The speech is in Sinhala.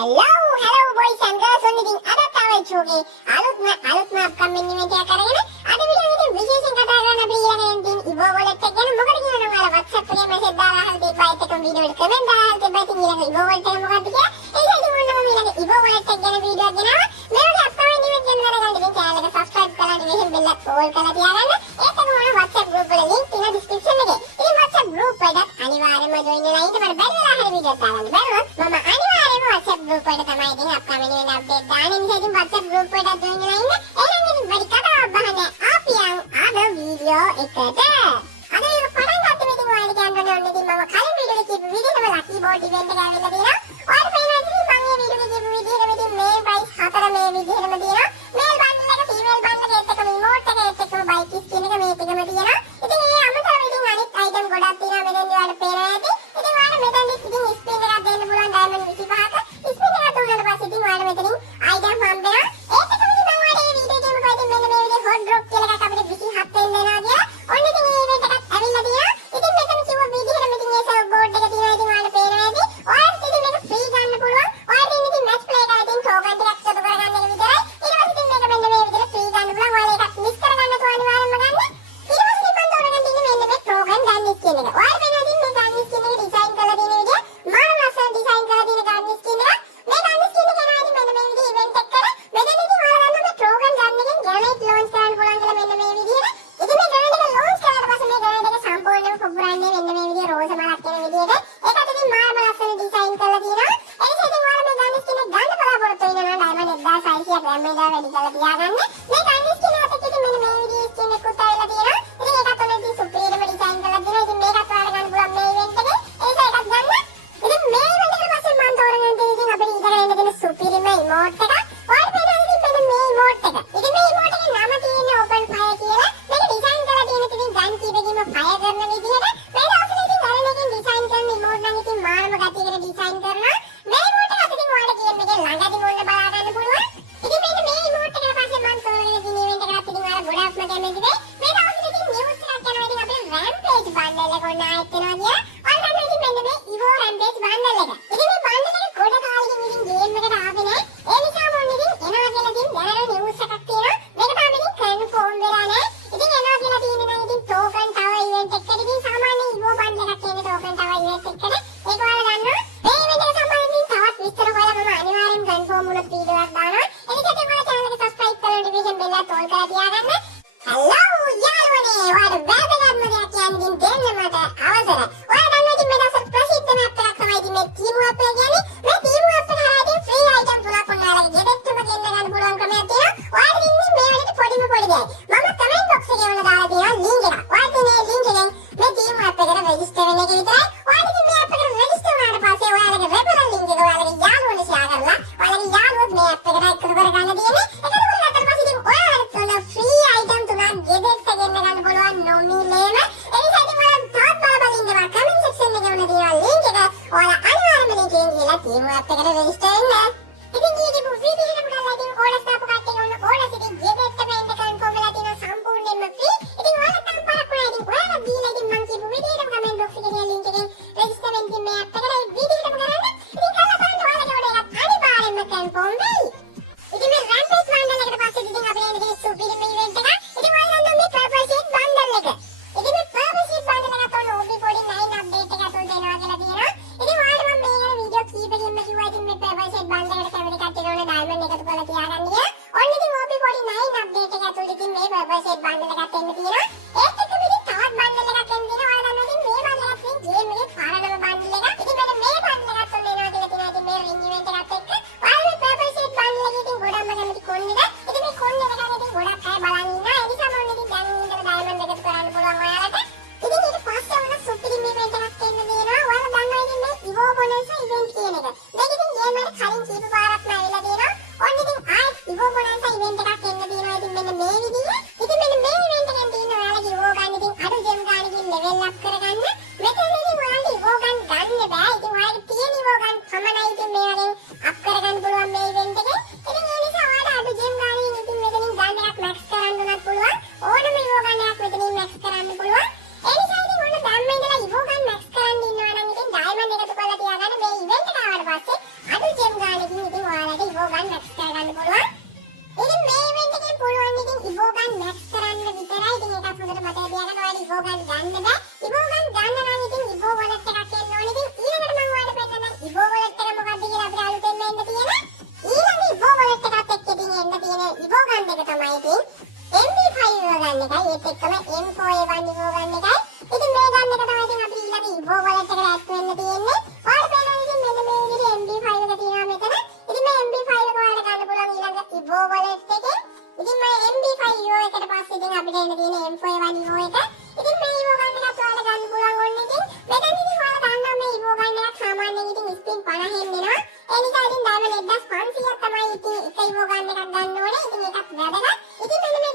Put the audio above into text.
hello boys and girls ඔන්න ඉතින් අදත් ආවෙච්ච ඔගේ අලුත්ම අප්කමින් ඉවෙන්ට් එකක් අරගෙන අද වීඩියෝ එකේ විශේෂයෙන් කතා කරන්න අපි ඊළඟ ඉතින් ඉවෝ වොලට් එක ගැන මොකද කියනවා නම් ඔයාලා WhatsApp එකේ මැසේජ් දාලා අහලා තිබ්බා ඒකටම වීඩියෝ එකට කමෙන්ට් දාලා තිබ්බා ඉතින් ඊළඟ ඉවෝ වොලට් එක මොකක්ද කියලා ඒ ඉතින් මොනවා ඊළඟ ඉවෝ වොලට් එක ගැන වීඩියෝ එකක් ගෙනාවා මේ වගේ අප්කමින් ඉවෙන්ට් ගැන දැනගන්න ඉතින් channel එක subscribe කරලා මෙහෙම බෙල් එක ඕල් කරලා තියාගන්න ඒකම ඕන WhatsApp group වල link තියෙනවා description එකේ ඉතින් WhatsApp group එකට අනිවාර්යයෙන්ම join වෙලා ඉන්න මට බැරි වෙලා හරි වීඩියෝ දාගන්න බැරුවොත් මම අනිවාර්යයෙන්ම WhatsApp group එකට තමයි ඉතින් අප්කමින් ඉවෙන්ට් අප්ඩේට් දාන්නේ නිසා ඉතින් WhatsApp group එකට join වෙලා ඉන්න එහෙනම් ඉතින් වැඩි කතාවක් බහන්නේ ආපියන් අද වීඩියෝ එකට අද මේක පටන් ගත්තම ඉතින් ඔයාලට කියන්න ඕනේ ඉතින් මම කලින් වීඩියෝ එකේ කියපු විදිහටම ලකි බෝඩ් ඉවෙන්ට් එක ආවිල්ලා තියෙනවා ඔයාලට පේනවා ඉතින් මම මේ වීඩියෝ එකේ කියපු විදිහටම ඉතින් මේ ප්‍රයිස් 4 මේ විදිහටම තියෙනවා මේල් බන්ඩල් එක ෆීමේල් බන්ඩල් එකත් එක්කම ඉමෝට් එකත් එක්කම බයිකිස් කියන එක මේ ටිකම තියෙනවා ඉතින් ඒ අමතරව ඉතින් අනිත් අයිටම් ගොඩක් තියෙනවා මෙතෙන්දී ඔයාලට පේනවා ඇති ඉතින් ඔයාලට මෙතෙන්දී ඉතින් ස්පින් එකක් දෙන්න පුළුවන් ඩයමන්ඩ් 25ක ස්පින් එකක් දුන්නාට පස්සේ ඉතින් ඔයාලට මෙතනින් අයිටම් හම්බෙනවා ඒත් එක්කම ඉතින් මම ඔයාලට මේ වීඩියෝ එකේ මොකද මෙන්න මේ විදිහේ හොට් ඩ්‍රොප් කියලා එකක් අපිට 27 වෙනි දෙනවා කියලා ඔන්න ඉතින් මේ ඉවෙන්ට් එකත් ඇවිල්ලා තියෙනවා ඉතින් මෙතන කිව්ව විදිහටම ඉතින් ඒ සර්වර් බෝඩ් එක තියෙනවා ඉතින් ඔයාලට පේනවා ඇති ඔයාලට ඉතින් මේක ෆ්‍රී ගන්න පුළුවන් ඔයාලට ඉතින් මැච් ප්ලේ කරලා ඉතින් ටෝකන් ටිකක් එකතු කරගන්න එක විතරයි ඊට පස්සේ ඉතින් මේක මෙන්න මේ විදිහට ෆ්‍රී ගන්න පුළුවන් ඔයාලා එකක් මිස් කරගන්න තු අනිවාර්යෙන්ම ගන්න ඊට පස්සේ ඉතින් මම තෝරගන්න ඉන්නේ මෙන්න මේ ටෝකන් ගන්න කියන එක ඔයාලට පේනවා ඉතින් මේ ගන්න ස්කින් එක ඩිසයින් කරලා තියෙන විදිය මාර ලස්සන ඩිසයින් කරලා තියෙන ගන්න ස්කින් එක මේ ගන්න ස්කින් එක යනවා ඉතින් මෙන්න මේ විදිහේ ඉවෙන්ට් එකකට මෙතන ඉතින් ඔයාලා ගන්න මේ ටෝකන් ගන්න එකෙන් ග්‍රැනේඩ් ලොන්ච් කරන්න පුළුවන් කියලා මෙන්න මේ විදිහට ඉතින් මේ ග්‍රැනේඩ් එක ලොන්ච් කරාට පස්සේ මේ ග්‍රැනේඩ් එක සම්පූර්ණයෙන්ම පුපුරන්නේ මෙන්න මේ විදිහේ රෝස මලක් කියන විදිහට ඒකත් ඉතින් මාරම ලස්සන ඩිසයින් කරලා තියෙනවා එනිසා ඉතින් ඔයාලා මේ ගන්න ස්කින් එක ගන්න බලාපොරොත්තු වෙනවා නම් ඩයමන්ඩ් 1600ක් RAM එක වැඩි කරලා තියාගන්න මේ ගන්න ස්කින් එකත් එක්ක ඉතින් මෙන්න මේ විදිහේ ස්කින් එකකුත් ආවිලා තියෙනවා ඉතින් ඒකත් ඔන්න ඉතින් සුපිරිම ඩිසයින් කරලා තියෙනවා ඉතින් මේකත් ඔයාලා ගන්න පුළුවන් මේ ඉවෙන්ට් එකේ ඒකත් එකක් ගන්න ඉතින් මේ ඉවෙන්ට් එකට පස්සේ මම තෝරගෙන තියෙන ඉතින් අපිට ඊට ගන්න දෙන සුපිරිම ඉමෝට් එක ඔයාලා පේනවා ඉතින් මෙන්න මේ ඉමෝට් එක ඉතින් මේ ඉමෝට් එකේ නම තියෙන්නේ open fire කියලා මේක ඩිසයින් කරලා තියෙන ඉතින් ගන් කීපෙකින්ම ෆයර් කරන විදිහට මේ දවස්වල ඉතින් ගන්න එකෙන් ඩිසයින් කරන ඉමෝට් නම් ඉතින් මානම ගතියකට ඩිසයින් කරනවා මේ ඉමෝට් එක අතින් ඔයාලට ගේම් එකේ ළඟදී මොන්න බලා ගන්න පුළුවන් ඉතින් මෙන්න මේ ඉමෝට් එකට පස්සේ මම තෝරගෙන තියෙන ඉවෙන්ට් එකකට ඉතින් ඔයාලා ගොඩක්ම කැමති වෙයි මේ දවස්වල ඉතින් නිවුස් එකක් යනවා ඉතින් අපේ රැම්පේජ් බන්ඩල් එක ඔන්න ආයෙත් එනවා කියලා ඔයාලා ගන්න ඉතින් මෙන්න මේ ඉවෝ රැම්පේජ් බන්ඩල් එක ඉතින් මේ බන්ඩල් එක ගොඩ කාලෙකින් ඉතින් ගේම් එකට ආවේ නැහැ ඒ නිසාම ඔන්න ඉතින් එනවා කියලා ඉතින් දැනට නිවුස් එකක් තියෙනවා මේක තාම ඉතින් කන්ෆර්ම් වෙලා නැහැ ඉතින් එනවා කියලා තියෙන්නේ නම් ඉතින් ටෝකන් ටවර් ඉවෙන්ට් එකකට ඉතින් සාමාන්‍ය ඉවෝ බන්ඩල් එකක් තියෙන ටෝකන් ටවර් ඉවෙන්ට් එකකට ඒක ඔයාලා ගන්නවා මේ ඉවෙන්ට් එක සම්බන්ධයෙන් තවත් විස්තර හොයලා මම අනිවාර්යෙන් කන්ෆර්ම් වුණොත් වීඩියෝ එකක් දානවා එනිසා ඉතින් ඔයාලා channel එක subscribe කරලා notification bell එක on කරලා තියාගන්න hello යාළුවනේ ඔයාලා වැදගත්ම දෙයක් කියන්නේ ඉතින් දෙන්න මට අවසරයි ඔයාලා දන්නවා ඉතින් මේ දවස්වල ප්‍රසිද්ධම app එකක් තමයි ඉතින් මේ Temu app එක කියන්නේ මේ Temu app එක හරහා ඉතින් free item තුනක් ඔයාලගේ ගෙදරටම ගෙන්න ගන්න පුළුවන් ක්‍රමයක් තියෙනවා ඔයාලා ඉන්නේ මේ වගේ පොඩිම පොඩි දෙයක් මම comment box එකේ ඔන්න දාලා තියෙනවා link එක ඔයාලා මේ link එකෙන් මේ Temu app එකට register වෙන එක විතරයි ඔයාලා ඉතින් මේ app එකට register වුණාට පස්සේ ඔයාලගේ referral link එක ඔයාලගේ යාළුවන්ට share කරලා ඔයාලගේ යාළුවොත් මේ app එකට එකතු කරගන්න තියෙන්නේ එකතු කරගත්තට පස්සේ ඉතින් ඔයාලට තුන free item තුනක් ගෙදරට ගෙන්න ගන්න පුළුවන් නොමිලේම එනිසා ඉතින් ඔයාලා තාත් බලබල ඉන්නවා comment section එකේ ඔන්න තියෙනවා link එක ඔයාලා අනිවාර්යයෙන්ම link එකෙන් ගිහලා Temu app එකට register වෙන්න ඉතින් ඊයේ වීඩියෝ එක බලලා ඉතින් ඕලස් තාපු කට්ටිය ඔන්න ඕලස් ඉතින් ගෙදරටම එන්න කන්ෆර්ම් වෙලා තියෙනවා සම්පූර්ණයෙන්ම free ඉතින් ඔයාලා තම පරක් වුණා ඉතින් ඔයාලා දීලා ඉතින් මම කියපු විදිහටම comment box එකේ link එකෙන් register වෙන්න ඉතින් මේ app එකට විදිහටම කරන්න ඉතින් කරලා බලන්න ඔයාලගේ ඔඩ එකත් අනිවාර්යෙන්ම කන්ෆර්ම් වෙයි ඉතින් මේ රැම්පේජ් බන්ඩල් එකට පස්සේ ඉතින් අපි එන්නේ සුපිරිම ඉවෙන්ට් එකක් ඉතින් ඔයාලා දන්නවා මේ පර්පල් ෂීට් බන්ඩල් එක ඉතින් මේ පර්පල් ෂීට් බන්ඩල් එකත් ඔන්න OB49 අප්ඩේට් එකක් තුල දෙනවා කියලා තියෙනවා ඉතින් ඔයාලට මම මේ ගැන වීඩියෝ කීපකින්ම කිව්වා ඉතින් මේ පර්පල් ෂීට් බන්ඩල් ඉවෝ ගන් මැක්ස් කරගන්න පුළුවන්. ඉතින් මේ ඉවෙන්ට් එකෙන් පුළුවන් ඉතින් ඉවෝ ගන් මැක්ස් කරන්න විතරයි. ඉතින් ඒකත් හොඳට මතක තියාගන්න. ඔයාලා ඉවෝ ගන් ගන්න බෑ. ඉවෝ ගන් ගන්න නම් ඉතින් ඉවෝ වොලට් එකක් එන්න ඕනේ. ඉතින් ඊළඟට මම ඔයාලට පෙන්නන්නම් ඉවෝ වොලට් එක මොකක්ද කියලා අපිට අලුතෙන් එන්න තියෙන. ඊළඟ ඉවෝ වොලට් එකත් එක්ක ඉතින් එන්න තියෙන ඉවෝ ගන් දෙක තමයි ඉතින් MB5 ඉවෝ ගන් එකයි ඒත් එක්කම M4A1 ඉවෝ ගන් එකයි. ඉතින් මේ ගන් එක තමයි ඉතින් අපිට ඊළඟ ඉවෝ වොලට් එකට ඇඩ් වෙන්න තියෙන්නේ. ඔයාලට පේනවා ඉතින් මෙන්න මේ විදිහට MB5 එක තියෙනවා මෙතන. ඉතින් මේ MB5 එක ඔයාලට ගන්න පුළුවන් ඊළඟ ඉවෝ වොලට් එකෙන්. ඉතින් මේ MB5 ඉවෝ එකට පස්සේ ඉතින් අපිට එන්න තියෙන M4A1 ඉවෝ එක. ඉතින් මේ ඉවෝ ගන් එකත් ඔයාලට ගන්න පුළුවන් ඕනේ ඉතින්. මෙතන ඉතින් ඔයාලා දන්නවා මේ ඉවෝ ගන් එකක් සාමාන්‍යයෙන් ඉතින් ස්පින් 50න් එනවා. ඒ නිසා ඉතින් ඩයමන්ඩ් 1500ක් තමයි ඉතින් එක ඉවෝ ගන් එකක් ගන්න ඕනේ. ඉතින් ඒකත් වැදගත්. ඉතින් මෙන්න